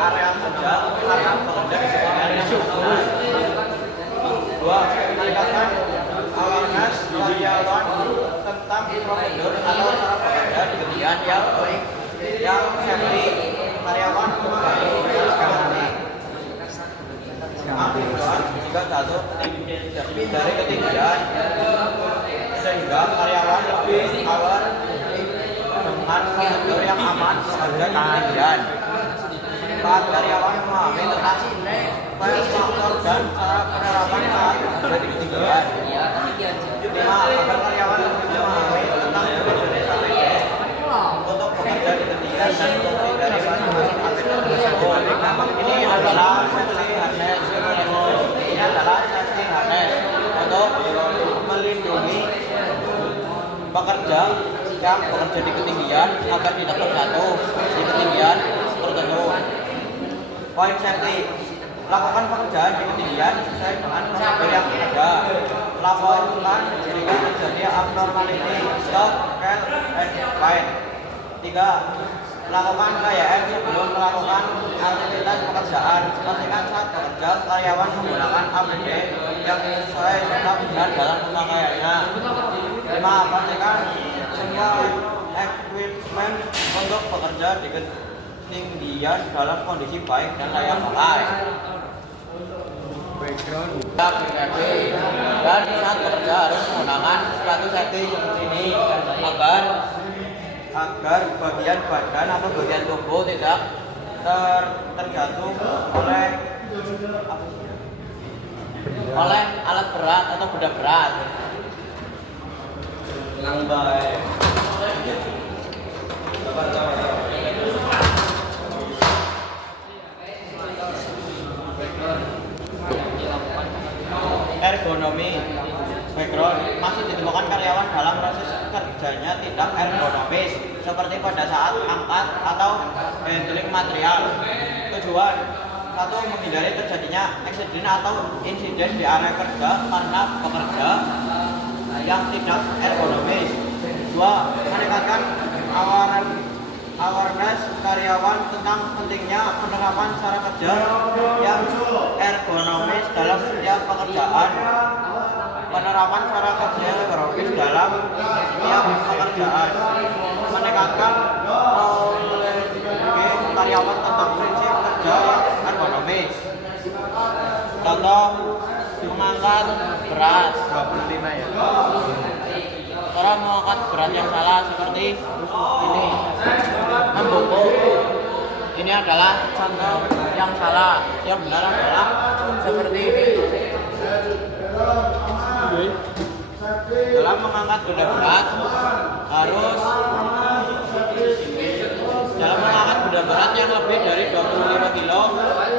area kerja atau bekerja di sekitar yang benar. Dua, meningkatkan awareness karyawan tentang prosedur atau cara bekerja di ketinggian yang baik, yang safety karyawan memahami skemanya. Mengakibatkan jika jatuh dari ketinggian sehingga karyawan lebih aware dengan prosedur yang aman bekerja di ketinggian. 4. Karyawan memahami tentang faktor dan cara penerapan saat bekerja di ketinggian. 5. Agar karyawan lebih memahami tentang jenis-jenis APD untuk bekerja di ketinggian dan fungsi dari masing-masing APD tersebut. Ini adalah safety harness. Ini adalah safety harness untuk melindungi pekerja yang bekerja di ketinggian agar tidak terjatuh di ketinggian tertentu. Poin safety: lakukan pekerjaan di ketinggian sesuai dengan prosedur yang ada. Laporkan jika terjadi abnormality, stop, scale, and find. 3. Lakukan KYM sebelum melakukan aktivitas pekerjaan. Pastikan saat bekerja karyawan menggunakan APD yang sesuai serta benar dalam pemakaiannya. 5. Pastikan semua equipment untuk bekerja di ketinggian dalam kondisi baik dan layak pakai. Dan saat bekerja harus menggunakan sepatu safety seperti ini agar bagian badan atau bagian tubuh tidak terjatuh oleh alat berat atau benda berat. Ergonomi background masih ditemukan karyawan dalam proses kerjanya tidak ergonomis seperti pada saat angkat atau handling material. Tujuan: 1. Menghindari terjadinya eksiden atau insiden di area kerja karena bekerja yang tidak ergonomis. 2. Meningkatkan awareness karyawan tentang pentingnya penerapan cara kerja yang ergonomis dalam setiap pekerjaan. Penerapan cara kerja ergonomis dalam setiap pekerjaan. Meningkatkan knowledge karyawan tentang prinsip kerja yang ergonomis. Contoh: mengangkat berat 25 ya. Cara mengangkat berat yang salah seperti ini, membungkuk. Ini adalah contoh yang salah. Yang benar adalah seperti ini. Dalam mengangkat benda berat yang lebih dari 25 kilo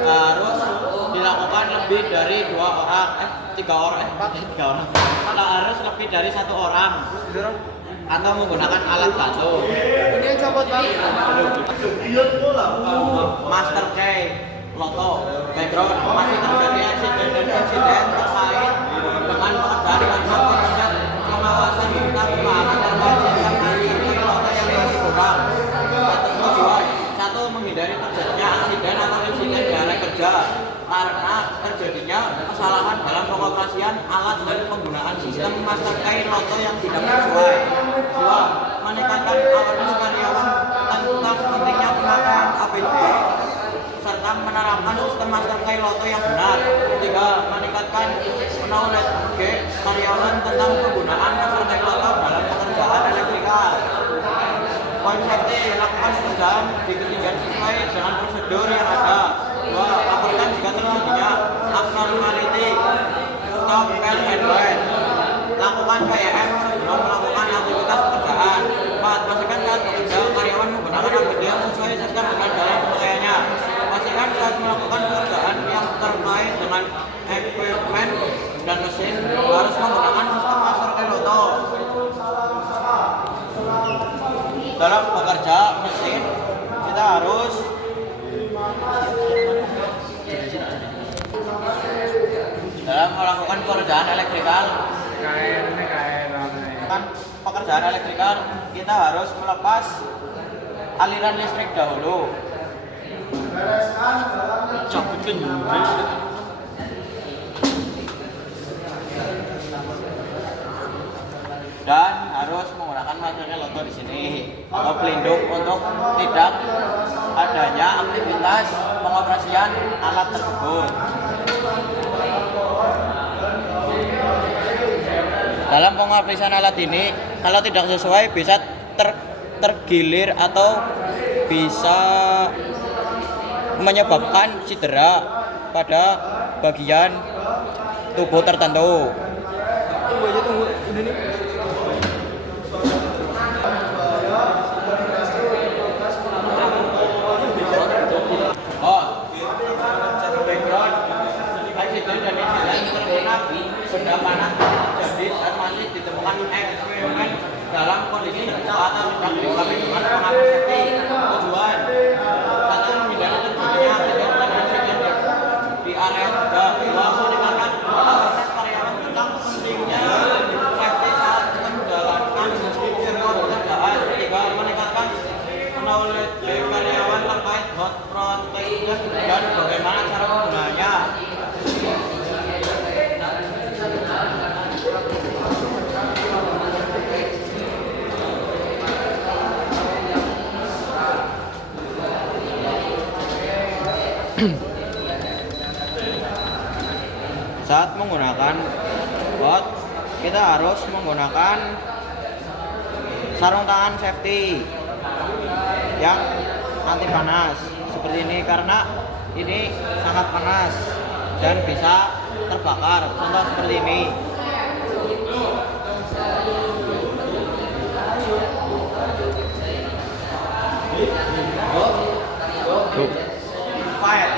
harus dilakukan lebih dari 3 orang harus lebih dari 1 orang atau menggunakan alat bantu. Ini yang copot bang. Master key loto background masih terjadi insiden terkait dengan pekerjaan dengan pengawasan tentang pemahaman terkait sistem loto yang masih kurang. Tujuan: 1. Menghindari terjadinya insiden atau insiden di area kerja karena terjadinya kesalahan dalam pengoperasian alat dan penggunaan sistem master key loto yang tidak sesuai. 2. Meningkatkan awareness karyawan tentang pentingnya pemakaian APD serta menerapkan sistem master key loto yang benar. 3. Meningkatkan knowledge karyawan tentang penggunaan master key loto dalam pekerjaan elektrikal. Poin safety: lakukan pekerjaan di ketinggian sesuai dengan prosedur yang ada. 2. Laporkan jika terjadinya abnormality, stop, scale, and find. Lakukan KYM sebelum melakukan aktivitas pekerjaan. 4. Pastikan saat bekerja karyawan menggunakan APD yang sesuai serta benar dalam pemakaiannya. Pastikan saat melakukan pekerjaan yang terkait dengan equipment dan mesin harus menggunakan sistem master key loto. Dalam bekerja mesin kita harus dalam melakukan pekerjaan elektrikal pekerjaan elektrikal kita harus melepas aliran listrik dahulu. cabut kan juga. Dan harus menggunakan material loto di sini atau pelindung untuk tidak adanya aktivitas pengoperasian alat tersebut. Dalam pengoperasian alat ini, kalau tidak sesuai bisa tergilir atau bisa menyebabkan cedera pada bagian tubuh tertentu. Tunggu aja, tunggu. Udah nih. Benda panas jadi dan masih ditemukan eksperimen dalam kondisi terbuka atau tidak dilengkapi dengan pengaman safety. Tujuan satu, menghindari terjadinya insiden di area kerja. Dua, meningkatkan awareness karyawan tentang pentingnya safety saat menjalankan sebuah pekerjaan. Tiga, meningkatkan knowledge karyawan terkait hot protection dan bagaimana cara menggunanya. Saat menggunakan bot, kita harus menggunakan sarung tangan safety yang anti panas seperti ini, karena ini sangat panas dan bisa terbakar. Contoh seperti ini. Fire.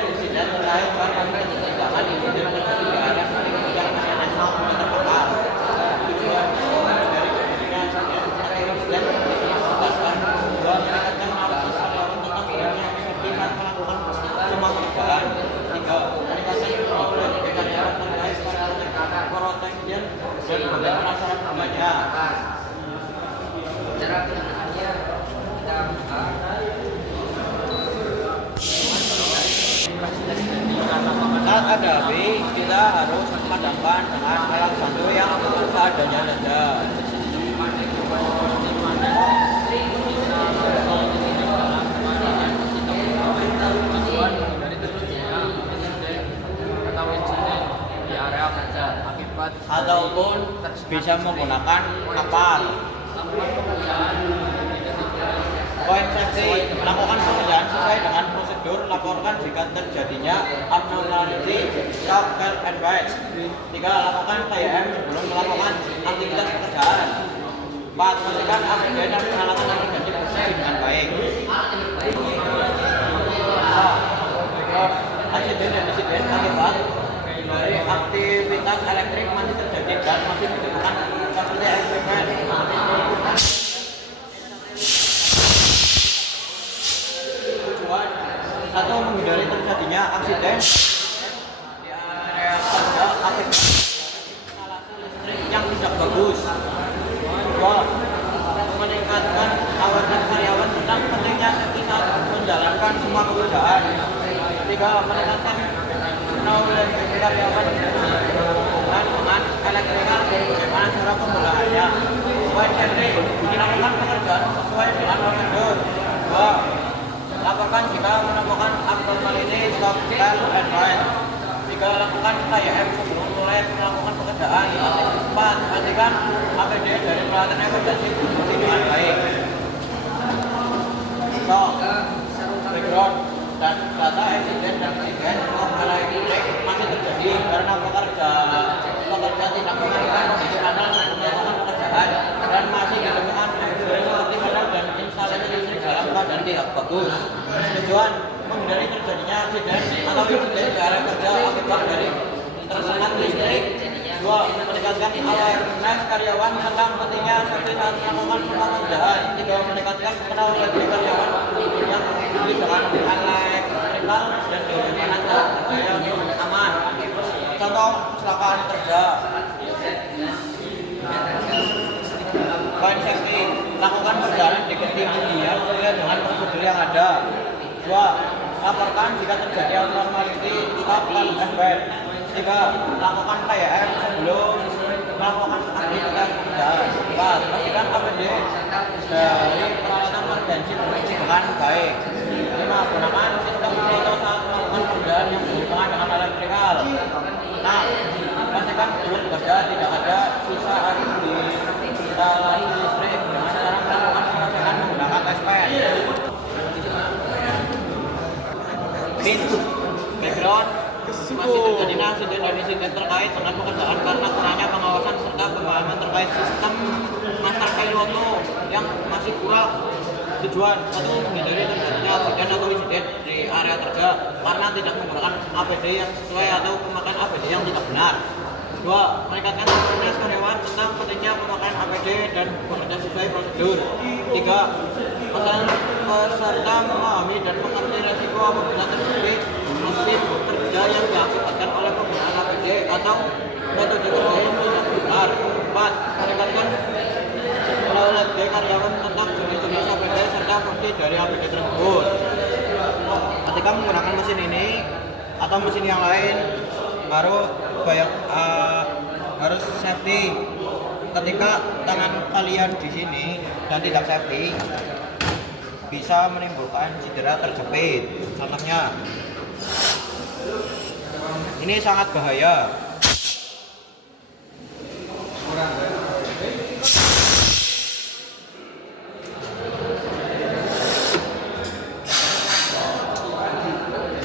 Insiden terkait dengan kesenjangan insiden terjadi di area yang nasional terbakar. Tujuan dari insiden menjelaskan bahwa meningkatkan awareness karyawan tentang pentingnya safety saat melakukan semua pekerjaan. Tiga, meningkatkan knowledge karyawan terkait protection dan bagaimana cara menggunakannya. Saat ada api, kita harus memadamkan dengan alat bantu yang seadanya saja. Ataupun bisa menggunakan kapal. Poin safety, lakukan pekerjaan sesuai dengan prosedur, laporkan jika terjadinya abnormality, shock, health advice. 3. Lakukan KYM sebelum melakukan aktivitas pekerjaan. 4. Pastikan APD dan peralatan yang terjadi bersih dengan baik. Aksiden dan insiden akibat dari aktivitas elektrik masih terjadi dan masih ditemukan seperti eksperimen. Satu, menghindari terjadinya aksiden di area kerja akibat instalasi listrik yang tidak bagus. Dua, meningkatkan awareness karyawan tentang pentingnya safety saat menjalankan semua pekerjaan. Tiga, meningkatkan knowledge karyawan dengan elektrikal dan bagaimana cara penggunaannya. Poin safety, dilakukan pekerjaan sesuai dengan prosedur. Dua, laporkan jika menemukan abnormality, stop, health advice. 3. Lakukan KYM sebelum mulai melakukan pekerjaan. 4. Pastikan APD dari peralatan emergency berfungsi dengan baik. So, background dan data insiden dan insiden elektrik masih terjadi karena pekerja tidak mengajukan kondisi panel sebelum melakukan pekerjaan dan masih ditemukan seperti panel dan instalasi listrik dalam keadaan tidak bagus. Tujuan menghindari terjadinya aksiden atau insiden di area kerja akibat dari tersengat listrik. 2. Meningkatkan awareness karyawan tentang pentingnya safety saat melakukan semua pekerjaan. 3. Meningkatkan knowledge karyawan yang peduli dengan elektrikal dan bagaimana cara kerja yang aman. Contoh kecelakaan kerja. Poin safety, lakukan perjalanan di ketinggian sesuai dengan prosedur prosedur yang ada. 2. Laporkan jika terjadi abnormality, stop and advert. 3. Lakukan PYM sebelum melakukan aktivitas kerjaan. 4. Pastikan APD dari peralatan emergency berfungsi dengan baik. 5. Gunakan sistem foto saat melakukan pekerjaan yang berhubungan dengan alat real. 6. Pastikan belum bekerja tidak ada sisa arus di instalasi listrik dengan cara melakukan pengecekan menggunakan tes pen. Background masih terjadinya insiden dan insiden terkait dengan pekerjaan karena kurangnya pengawasan serta pemahaman terkait sistem master piloto yang masih kurang. Tujuan 1. Menghindari terjadinya insiden atau insiden di area kerja karena tidak menggunakan APD yang sesuai atau pemakaian APD yang tidak benar. 2. Meningkatkan awareness karyawan tentang pentingnya pemakaian APD dan bekerja sesuai prosedur. 3. Peserta memahami dan mengerti resiko apabila terjadi mesin kerja yang diakibatkan oleh penggunaan APD atau metode kerja yang tidak benar. 4. Meningkatkan knowledge karyawan tentang jenis-jenis APD serta fungsi dari APD tersebut. Ketika menggunakan mesin ini atau mesin yang lain harus safety. Ketika tangan kalian di sini dan tidak safety, bisa menimbulkan cedera terjepit. Contohnya, ini sangat bahaya.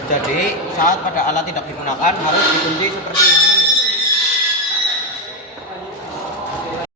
Jadi, saat pada alat tidak digunakan harus dikunci seperti ini.